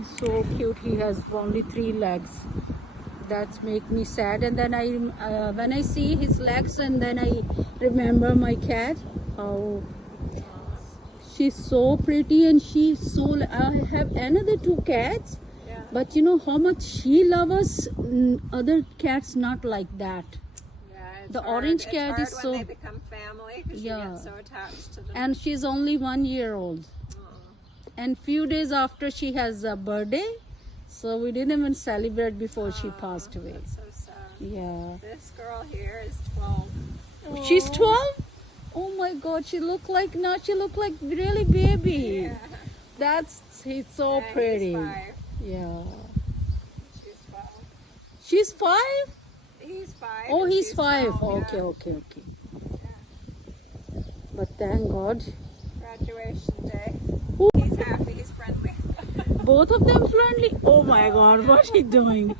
He's so cute. He has only 3 legs. That's make me sad. And then when I see his legs, and then I remember my cat. Oh, she's so pretty, and she's so. I have another 2 cats, Yeah. but you know how much she loves us. Other cats not like that. Yeah, it's The hard. orange It's cat hard is when so. they become family because you Yeah. get so attached to them. And she's only 1 year old. And few days after she has a birthday, so we didn't even celebrate before she passed away. That's so sad. Yeah. This girl here is 12. She's 12? Oh my God, she look like really baby. Yeah. He's so Yeah, pretty. He's 5. Yeah. She's 12. She's 5? He's 5. Oh, and he's she's 5. 12, Okay, yeah. okay, okay. But thank God. Graduation day. Ooh. He's happy. He's friendly. Both of them friendly? Oh my God, what are you doing?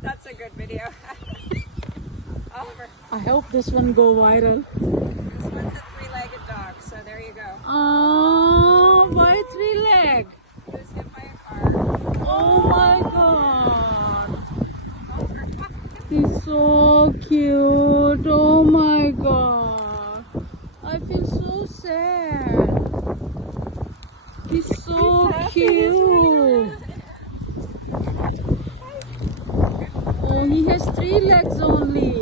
That's a good video. Oliver. I hope this one go viral. This one's a 3-legged dog, so there you go. Oh, why 3 leg? He was hit by a car. Oh my God. He's so cute. Oh my God. I feel so sad. He's so cute. Oh, he has 3 legs only.